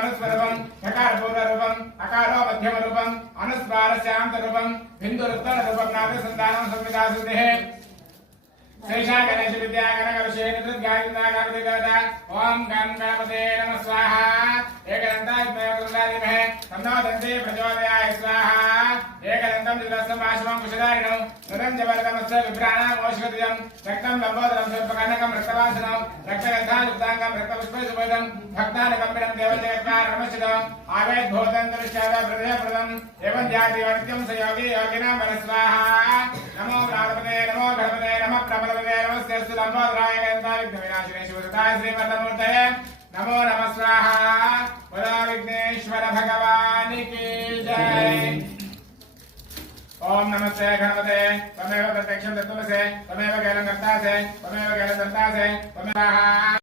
अनुस्वरम यकार पूर्व रूपम अकारो मध्यम रूपम अनुस्वार शांत रूपम बिंदु उत्तर रूपम नाद संतानम संविदा सुदेह शेषा गणेश विद्या गणक विषय निद्र गायत्रा गायत्रा ओम गं गणपते नमः स्वाहा एकदंताय प्रयोगुंडादिमहे तन्नो दन्ते प्रचोदयाय स्वाहा एकदन्तं दिवसं वाशमं कुशदारिणं नरं जबरदमस्य विभ्राणां मोषकतियं रक्तं लम्बोदरं सर्पकर्णकं रक्तवासनं रक्तगन्धायुक्ताङ्गं रक्तपुष्पसुभदं भक्तानकम्बिनं देवजयत्वार नमस्कृतम् आवेद्भूतं दृश्याद प्रदयप्रदं एवं जातिवनित्यं स योगी योगिनां मनस्वाहा नमो प्राणपते नमो गणपते नमः प्रबलपते नमस्ते लम्बोदराय गन्धाय विघ्नविनाशिने शिवसुताय श्रीमन्नमूर्तये नमो नमः स्वाहा बोलो विघ्नेश्वर भगवान की जय। ओम नमस्ते गणपते त्वमेव प्रत्यक्षं दत्तमसे त्वमेव कैलं कर्तासे त्वमेव कैलं दत्तासे त्वमेव